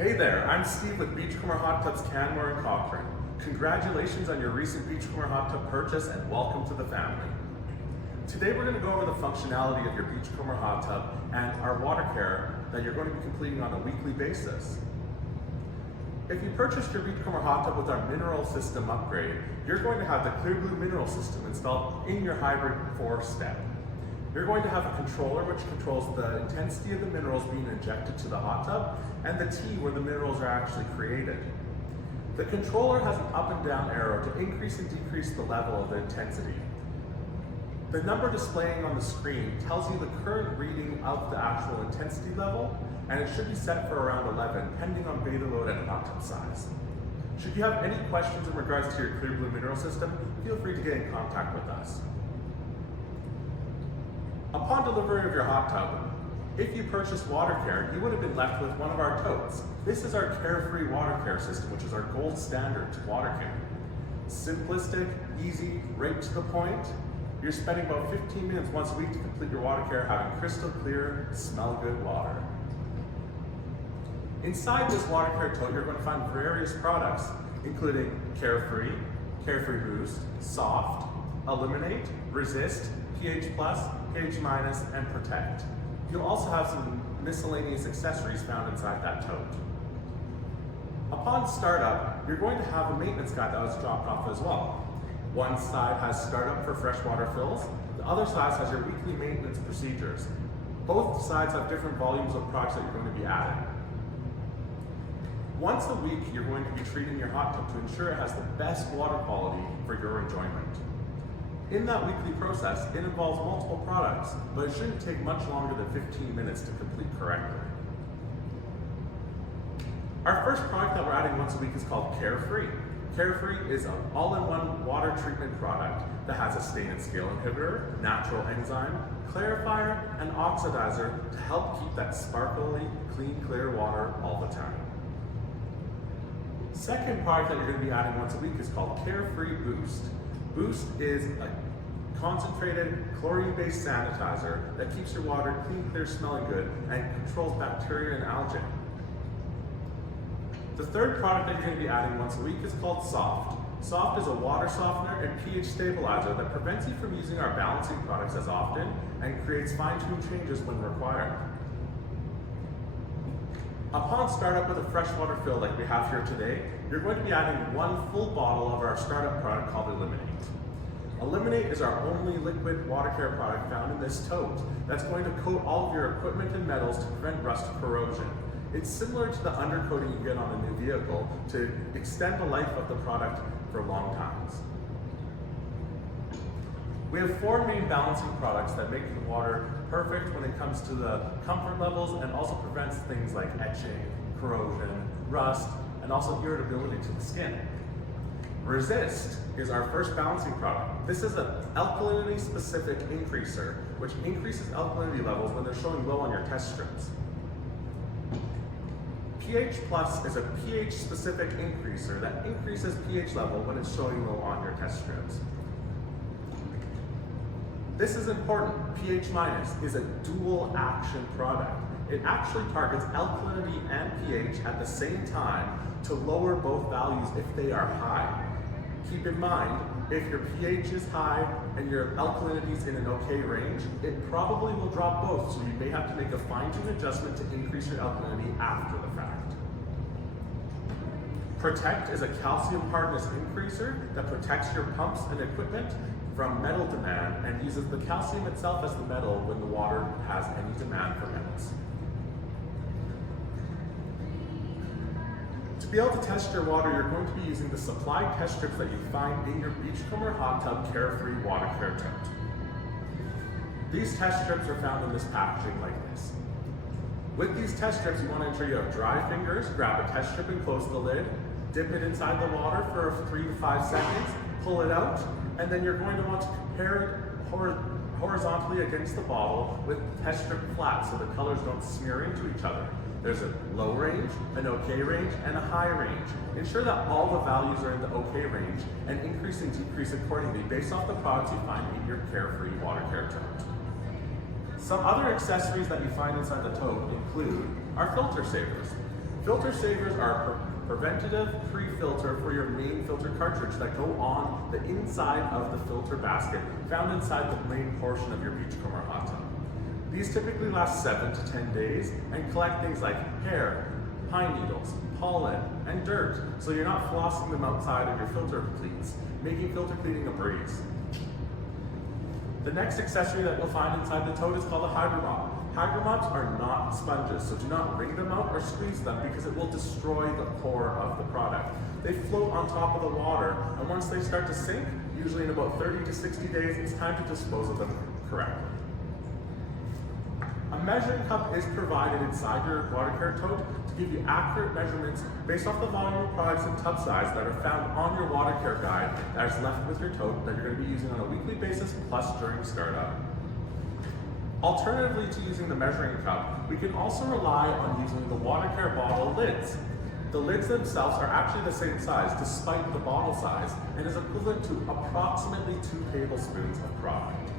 Hey there, I'm Steve with Beachcomber Hot Tubs Canmore and Cochrane. Congratulations on your recent Beachcomber Hot Tub purchase and welcome to the family. Today we're going to go over the functionality of your Beachcomber Hot Tub and our water care that you're going to be completing on a weekly basis. If you purchased your Beachcomber Hot Tub with our mineral system upgrade, you're going to have the Clear Blue mineral system installed in your hybrid 4-step. You're going to have a controller which controls the intensity of the minerals being injected to the hot tub and the T where the minerals are actually created. The controller has an up and down arrow to increase and decrease the level of the intensity. The number displaying on the screen tells you the current reading of the actual intensity level, and it should be set for around 11, depending on beta load and hot tub size. Should you have any questions in regards to your Clear Blue mineral system, feel free to get in contact with us. Upon delivery of your hot tub, if you purchased water care, you would have been left with one of our totes. This is our Carefree water care system, which is our gold standard to water care. Simplistic, easy, right to the point. You're spending about 15 minutes once a week to complete your water care having crystal clear, smell good water. Inside this water care tote, you're going to find various products, including Carefree, Carefree Boost, Soft, Eliminate, Resist, pH+, pH-, and Protect. You'll also have some miscellaneous accessories found inside that tote. Upon startup, you're going to have a maintenance guide that was dropped off as well. One side has startup for freshwater fills, the other side has your weekly maintenance procedures. Both sides have different volumes of products that you're going to be adding. Once a week, you're going to be treating your hot tub to ensure it has the best water quality for your enjoyment. In that weekly process, it involves multiple products, but it shouldn't take much longer than 15 minutes to complete correctly. Our first product that we're adding once a week is called Carefree. Carefree is an all-in-one water treatment product that has a stain and scale inhibitor, natural enzyme, clarifier, and oxidizer to help keep that sparkly, clean, clear water all the time. Second product that you're going to be adding once a week is called Carefree Boost. Boost is a concentrated chlorine-based sanitizer that keeps your water clean, clear, smelling good, and controls bacteria and algae. The third product that you're going to be adding once a week is called Soft. Soft is a water softener and pH stabilizer that prevents you from using our balancing products as often and creates fine-tuned changes when required. Upon startup with a freshwater fill like we have here today, you're going to be adding one full bottle of our startup product called Eliminate. Eliminate is our only liquid water care product found in this tote that's going to coat all of your equipment and metals to prevent rust corrosion. It's similar to the undercoating you get on a new vehicle to extend the life of the product for long times. We have 4 main balancing products that make the water perfect when it comes to the comfort levels and also prevents things like etching, corrosion, rust, and also irritability to the skin. Resist is our first balancing product. This is an alkalinity specific increaser, which increases alkalinity levels when they're showing low on your test strips. pH Plus is a pH specific increaser that increases pH level when it's showing low on your test strips. This is important. pH- is a dual action product. It actually targets alkalinity and pH at the same time to lower both values if they are high. Keep in mind, if your pH is high and your alkalinity is in an okay range, it probably will drop both, so you may have to make a fine-tuned adjustment to increase your alkalinity after the fact. Protect is a calcium hardness increaser that protects your pumps and equipment from metal demand and uses the calcium itself as the metal when the water has any demand for metals. To be able to test your water, you're going to be using the supply test strips that you find in your Beachcomber Hot Tub Carefree water care tote. These test strips are found in this packaging like this. With these test strips, you want to ensure you have dry fingers, grab a test strip and close the lid, dip it inside the water for 3 to 5 seconds, pull it out, and then you're going to want to compare it horizontally against the bottle with the test strip flat so the colors don't smear into each other. There's a low range, an okay range, and a high range. Ensure that all the values are in the okay range and increase and decrease accordingly based off the products you find in your Carefree water care tote. Some other accessories that you find inside the tote include our filter savers. Filter savers are preventative pre-filter for your main filter cartridge that go on the inside of the filter basket found inside the main portion of your Beachcomber hot tub. These typically last 7 to 10 days and collect things like hair, pine needles, pollen, and dirt, so you're not flossing them outside of your filter cleats, making filter cleaning a breeze. The next accessory that you'll find inside the tote is called a hydro mop. Hydro mops are not sponges, so do not wring them out or squeeze them because it will destroy the core of the product. They float on top of the water, and once they start to sink, usually in about 30 to 60 days, it's time to dispose of them correctly. A measuring cup is provided inside your water care tote to give you accurate measurements based off the volume of products and tub size that are found on your water care guide that is left with your tote that you're going to be using on a weekly basis plus during startup. Alternatively to using the measuring cup, we can also rely on using the water care bottle lids. The lids themselves are actually the same size despite the bottle size and is equivalent to approximately 2 tablespoons of product.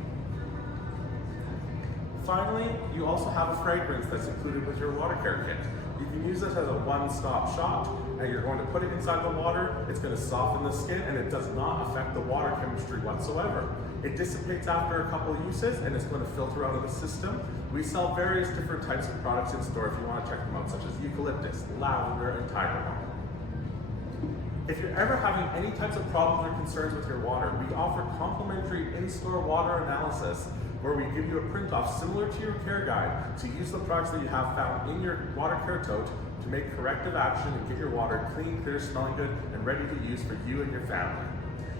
Finally, you also have a fragrance that's included with your water care kit. You can use this as a one-stop shop, and you're going to put it inside the water, it's going to soften the skin, and it does not affect the water chemistry whatsoever. It dissipates after a couple uses, and it's going to filter out of the system. We sell various different types of products in store if you want to check them out, such as eucalyptus, lavender, and tiger balm. If you're ever having any types of problems or concerns with your water, we offer complimentary in-store water analysis where we give you a print-off similar to your care guide to use the products that you have found in your water care tote to make corrective action and get your water clean, clear, smelling good, and ready to use for you and your family.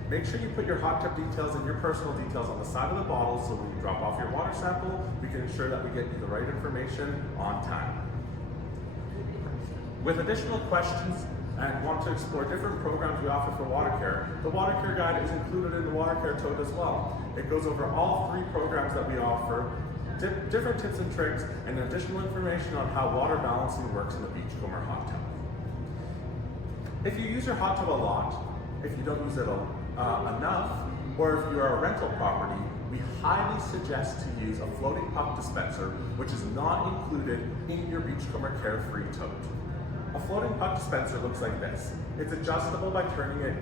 Make sure you put your hot tub details and your personal details on the side of the bottle so when you drop off your water sample, we can ensure that we get you the right information on time. With additional questions and want to explore different programs we offer for water care, the water care guide is included in the water care tote as well. It goes over all 3 programs that we offer, different tips and tricks, and additional information on how water balancing works in the Beachcomber hot tub. If you use your hot tub a lot, if you don't use it enough, or if you are a rental property, we highly suggest to use a floating puck dispenser, which is not included in your Beachcomber Carefree tote. A floating puck dispenser looks like this. It's adjustable by turning it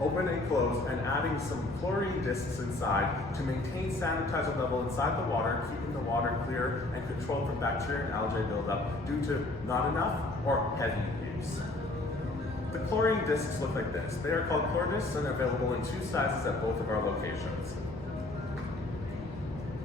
open and closed and adding some chlorine discs inside to maintain sanitizer level inside the water, keeping the water clear and controlled from bacteria and algae buildup due to not enough or heavy use. The chlorine discs look like this. They are called chlor discs and available in 2 sizes at both of our locations.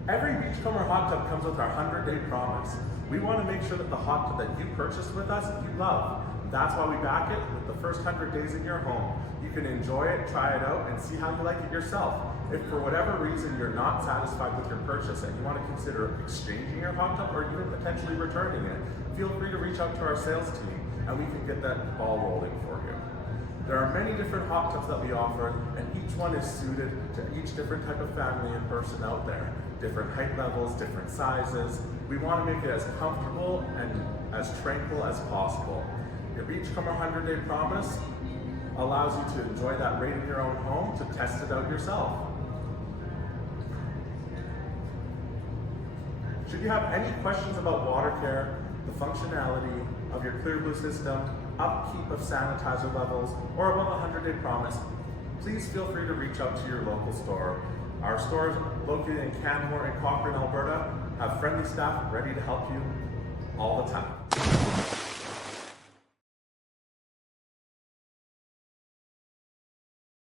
Every Beachcomber hot tub comes with our 100-day promise. We want to make sure that the hot tub that you purchased with us, you love. That's why we back it with the first 100 days in your home. You can enjoy it, try it out, and see how you like it yourself. If for whatever reason you're not satisfied with your purchase and you want to consider exchanging your hot tub or even potentially returning it, feel free to reach out to our sales team and we can get that ball rolling for you. There are many different hot tubs that we offer, and each one is suited to each different type of family and person out there. Different height levels, different sizes. We want to make it as comfortable and as tranquil as possible. Your Beachcomber 100-day promise allows you to enjoy that right in your own home, to test it out yourself. Should you have any questions about water care, the functionality of your Clear Blue system, upkeep of sanitizer levels, or about the 100-day promise, please feel free to reach out to your local store. Our stores located in Canmore and Cochrane, Alberta, have friendly staff ready to help you all the time.